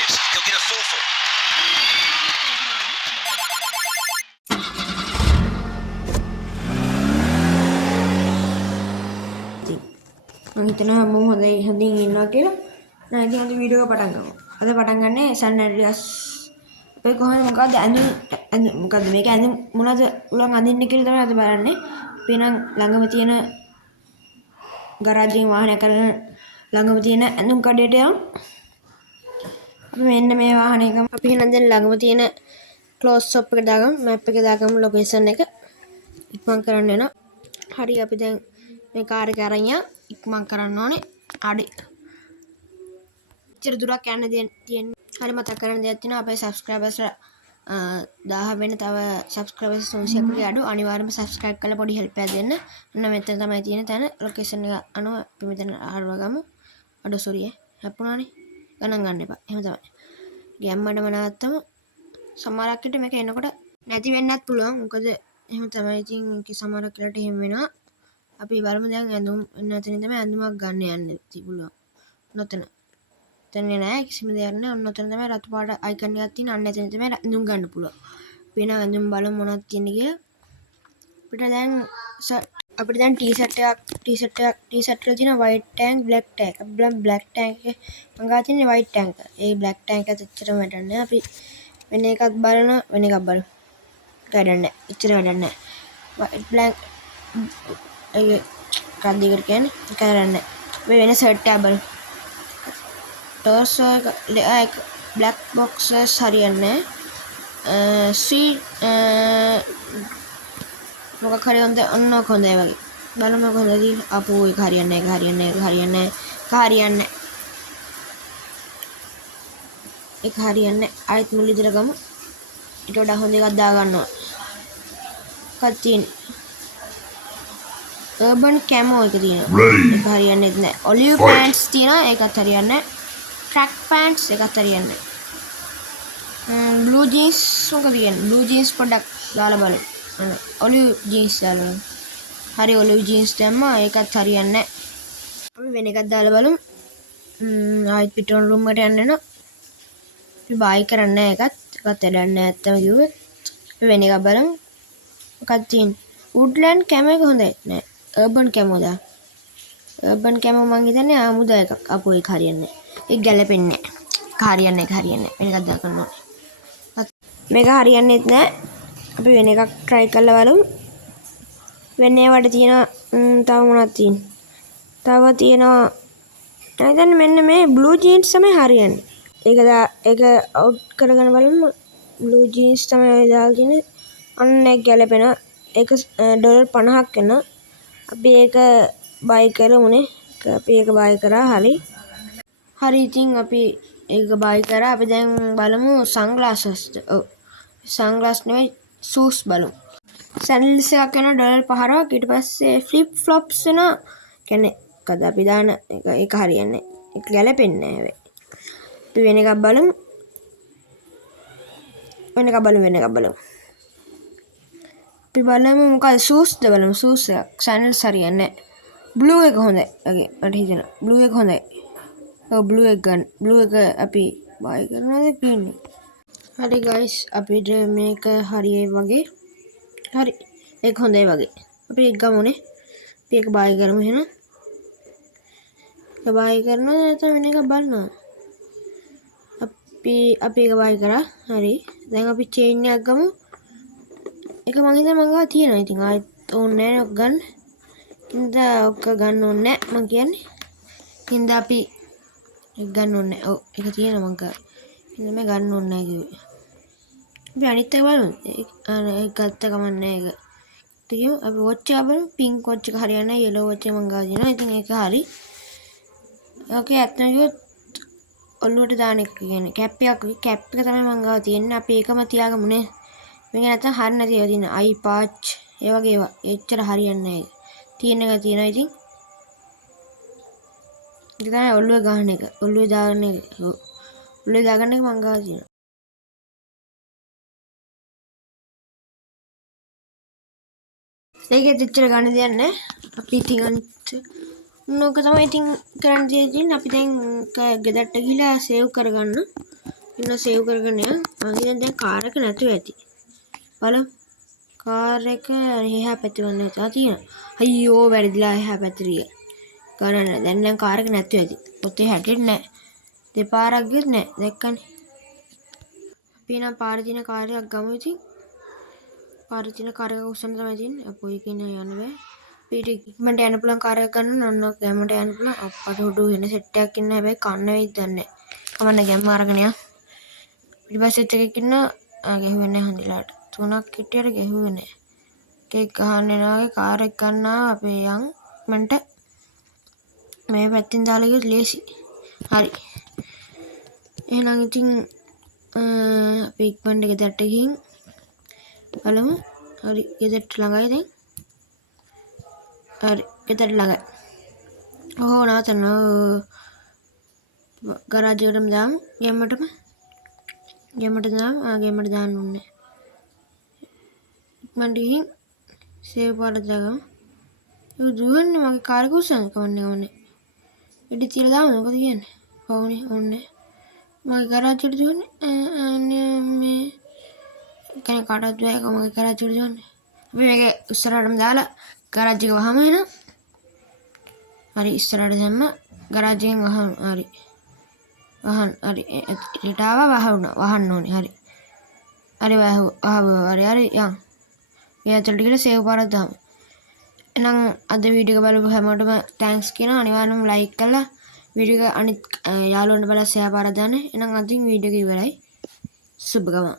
serious. He'll get a 4-4. මම හිතනවා මම හොඳින් ඉන්නවා කියලා. දැන් ඉතින් අපි වීඩියෝ එක පටන් ගමු. අද පටන් ගන්නේ සන්නරියස්. අපි කොහොමද මොකද්ද මොකද්ද මේක ඇඳුම් මොනවද උලන් අඳින්නේ කියලා තමයි අද බලන්නේ. අපි නම් ළඟම තියෙන ගරාජින් වාහනය කරන ළඟම තියෙන ඇඳුම් කඩේට යමු. අපි මෙන්න මේ වාහනේ ගමු. අපි එහෙනම් දැන් ළඟම තියෙන ක්ලෝස් ෂොප් එක දාගමු. මැප් එක දාගමු ලොකේෂන් එක. ඉක්මන් කරන්න වෙනවා. හරි අපි දැන් මේ කාර් එක අරන් ඉක්මන් කරන්න ඕනේ. අඩි. ඉච්චර දුරක් යන්න තියෙන්නේ. හරි මතක් කරන්න දෙයක් තියෙනවා. අපේ සබ්ස්ක්‍රයිබර්ස්ලා 1000 වෙන තව සබ්ස්ක්‍රයිබර්ස් 300ක් වගේ අඩු. අනිවාර්යයෙන්ම සබ්ස්ක්‍රයිබ් කරලා පොඩි හෙල්ප් එකක් දෙන්න. අන්න මෙතන තමයි තියෙන තැන ලොකේෂන් එක අනුව අපි මෙතන ආරව ගමු. අඩෝ සෝරි හැප්පුණානේ. ගණන් ගන්න එපා. එහෙම තමයි. ගැම්මඩම නවත්තමු. සමහරක් විට මේක එනකොට නැති වෙන්නත් පුළුවන්. මොකද එහෙම තමයි ඉතින් සමහරක් වෙලාවට එහෙම වෙනවා. අපි බලමු දැන් ඇඳුම් එතනින් තමයි ඇඳුමක් ගන්න යන්නේ තිබුණා. නොතන. එතන නෑ කිසිම දෙයක් නෑ. ඔන්න ඔතන තමයි රතු පාට අයිකන් එකක් තියෙන. අන්න එතන තමයි ඇඳුම් ගන්න පුළුවන්. වෙන ඇඳුම් බලමු මොනවද තියෙන්නේ කියලා. අපිට දැන් ටී-ෂර්ට් වල තියෙන white tank black tank. අපි බලමු black tank එක මං ගාව තියෙන්නේ white tank. ඒ black tank එකත් එච්චරම වැඩක් නෑ. අපි වෙන එකක් බලමු. වැඩක් නෑ. එච්චර වැඩක් නෑ. white black ඒ කන්දිකට කියන්නේ කරන්නේ. මේ වෙන ෂර්ට් එක බලමු. ටර්සෝ එක බ්ලැක් බොක්සස් හරියන්නේ මොකක් හරි ඔන්න හොඳයි වගේ බලමු කොහොමද අපෝ ඒක හරියන්නේ ආයෙත් මුල ඉදලා ගමු ඊට වඩා හොඳ එකක් දා ගන්නවා කත්තින් urban camo එක තියෙනවා ඒක හරියන්නේ නැහැ olive pants තියෙනවා ඒකත් හරියන්නේ track pants එකත් හරියන්නේ blue jeans මොකද කියන්නේ blue jeans පොඩ්ඩක් දාලා බලමු olive jeans දාලා බලමු හරි olive jeans දැම්මා ඒකත් හරියන්නේ අපි වෙන එකක් දාලා බලමු ආයෙත් පිටරන් රූම් එකට යන්න වෙනවා අපි බයි කරන්නේ ඒකත් වැඩක් නැහැ නැත්තම කිව්වොත් අපි වෙන එකක් බලමු මොකක්ද තියෙන්නේ woodland camo එක හොඳයි නෑ urban camo දා urban camo මං හිතන්නේ ආමුදා එකක් අපෝ ඒක හරියන්නේ ඒක ගැලපෙන්නේ නැහැ හරියන්නේ වෙන එකක් දාගන්න ඕනේ මේක හරියන්නේත් නැහැ අපි වෙන එකක් try කරලා බලමු වෙන ඒවට තියෙන තව මොනවද තියෙන්නේ තව තියෙනවා දැන් මෙන්න මේ blue jeans තමයි හරියන්නේ ඒක out කරගෙන බලමු blue jeans තමයි දාලා තියෙන්නේ අන්න ඒක ගැලපෙනවා ඒක $50ක් වෙනවා අපි ඒක buy කරමුනේ අපි ඒක buy කරා හරි ඉතින් අපි ඒක buy කරා අපි දැන් බලමු sunglasses ඔව් sunglass නෙවෙයි shoes බලමු sandals එකක් වෙනවා $5ක් ඊට පස්සේ flip flops වෙනවා කියන්නේ කද අපි දාන ඒක හරියන්නේ ඒක ගැලපෙන්නේ නැහැ අපි වෙන එකක් බලමු අපි බලමු මොකද shoes ද බලමු shoes එකක් sandals හරියන්නේ blue එක හොඳයි වගේ මට හිතෙනවා blue එක හොඳයි ඔව් blue එක ගන්න blue එක අපි buy කරනවාද කියන්නේ හරි guys අපිට මේක හරියයි වගේ හරි ඒක හොඳයි වගේ අපි ඒක ගමුනේ අපි ඒක buy කරමු එහෙනම් ඒක buy කරනවා නැත්නම් වෙන එකක් බලනවා අපි ඒක buy කරා හරි දැන් අපි chain එකක් ගමු ඒක මං හිතන්නේ මං ගාව තියෙනවා ඉතින් ආයෙත් ඕනේ නැහැ ගන්න ඉතින් ඔක්ක ගන්න ඕනේ නැහැ මං කියන්නේ ඉතින් අපි ඒක ගන්න ඕනේ නැහැ ඔව් ඒක තියෙනවා මං ගාව ඉතින් මේ ගන්න ඕනේ නැහැ කිව්වේ අපි අනිත් එක බලමු ඒක ගත්ත ගමන් නැහැ ඒක ඉතින් අපි watch එක බලමු pink watch එක හරියන්නේ නැහැ yellow watch එක මං ගාව තියෙනවා ඉතින් ඒක හරි ඕකේ අත්න කිව්වොත් ඔළුවට දාන එක කියන්නේ කැප් එක තමයි මං ගාව තියෙන්නේ අපි ඒකම තියාගමු නේ මේක නැත්තම් හරිය නැති ඒවා තියෙන අයි පාච් ඒ වගේ ඒවා එච්චර හරියන්නේ නැහැ තියෙන එක තියෙනවා ඉතින් ඒක තමයි ඔළුවේ ගන්න එක ඔළුවේ දාගන්න එක ඔළුවේ දාගන්න එක මං ගාව තියෙනවා ඒකෙත් එච්චර ගන්න දෙයක් නැහැ අපි ඉතින් අනිත් නෝක තමයි ඉතින් කරන්න තියෙන්නේ අපි දැන් ගෙදරට ගිහලා සේව් කරගන්න ඉන්න සේව් කරගෙන යන්න. මම දැන් කාර් එක නැතුව ඇති. බලමු. කාර් එක එහා පැත්තේ වන්න තියෙනවා. අයියෝ වැරදිලා එහා පැත්තට ගියා. ගණන් දැන් කාර් එක නැතුව ඇති. පොතේ හැටියට නැහැ. දෙපාරක් ගියත් නැහැ. දැක්කනේ. අපි නම් පාරේ තියෙන කාර් එකක් ගමු ඉතින්. පාරේ තියෙන කාර් එක උස්සන්න තමයි තියෙන්නේ. අපෝ ඒකේ යන්න බෑ. පිට ඉක්මනට යන්න පුළුවන් කාර් එකක් ගන්න ඕන ගැම්මට යන්න පුළුවන්. අප්පට හොඩු වෙන සෙට් එකක් ඉන්න හැබැයි කන්න වෙයිද දන්නේ නැහැ. කමන්න ගැම්ම අරගෙන යන්න. පිටිපස්සෙත් එකෙක් ඉන්නවා ගැහුවේ නැහැ හොඳලාට. තුනක් හිටියට ගැහුවේ නැහැ. කේක් ගහන්න එනවා වගේ කාර් එක ගන්නවා අපේ යන් මන්ට මේ පැත්තෙන් දාලා ගියොත් ලේසි. හරි. එහෙනම් ඉතින් අපි ඉක්මනට ගෙදරට ගිහින් බලමු. හරි ගෙදරට ළඟයි දැන්. හරි ගෙදරට ළඟයි. ඕ නාතන ගරාජ් එකටම දාමු. ගෙම්මටම ගෙම්මට දාන්න ඕනේ. ඉක්මනට ගිහින් සේව් පාරට දාගමු. ඒක දුවන්නේ මගේ කාර් එක උස්සන්න කවන්නේ. ඉඩ තියලා දාමු මොකද කියන්නේ? පවුනේ ඕනේ. මගේ ගරාජ් එකට දුවන්නේ. අනේ මේ කෙනෙක් කාටවත් බෑ මගේ ගරාජ් එකට දුවන්නේ. අපි මේක ඉස්සරහටම දාලා ගරාජ් එක වහමු එන. හරි ඉස්සරහට දැම්ම ගරාජ් එකෙන් වහමු. හරි. හරි ඊට ආවා වහන්න ඕනේ. හරි. හරි හරි යන්. මේ ඇතුළට ගිහලා සේව් පාරක් දාමු. එහෙනම් අද වීඩියෝ එක බලපු හැමෝටම තෑන්ක්ස් කියනවා. අනිවාර්යෙන්ම ලයික් කරලා වීඩියෝ එක අනිත් යාළුවන්ට බලලා ෂෙයා පාරක් දාන්න. එහෙනම් අදින් වීඩියෝ එක ඉවරයි. සුබ ගමන්.